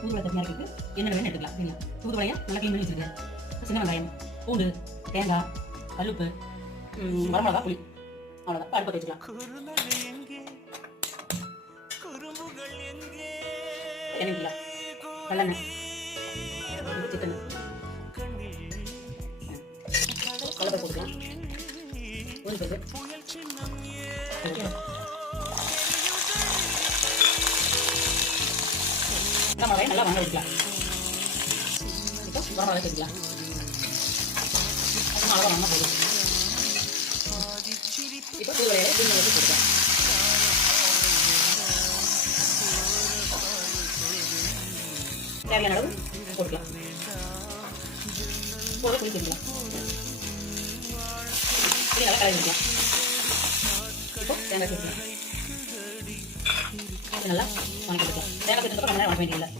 தூதுவளை சட்னி அரைக்கிறதுக்கு என்னென்ன வேணும் எடுத்துக்கலாம். சரிங்களா? தூதுவளையை நல்லா க்ளீன் பண்ணி வச்சுருக்கேன். சின்ன வெங்காயம், பூண்டு, தேங்காய், கல்லுப்பு, வரமிளகா, புளி, அவ்வளோதான். அடுப்பை வச்சுக்கலாம். எண்ணெய் ஊற்றிக்கலாம். நல்லெண்ணெய், சிக்கன், கடலைப்பருப்பு போட்டுக்கலாம். உளுந்தம்பருப்பு, மிளகாயை நல்லா வாங்க வச்சுக்கலாம். இப்போ வரமிளகாய் சேர்த்துக்கலாம். அது மிளகா வாங்க போதும். இப்போ தூதுவளையை தூள் வச்சு போட்டுக்கலாம். தேவையான அளவு போட்டுக்கலாம். போட புளி சேர்த்துக்கலாம். புளி நல்லா கலரி வைக்கலாம். இப்போ தேங்காய் சேர்த்துக்கலாம். நல்லா வணக்கி வைக்கலாம். தேங்காய் சேர்த்துக்கலாம். ரொம்ப நேரம் வணக்க வேண்டியதில்லை.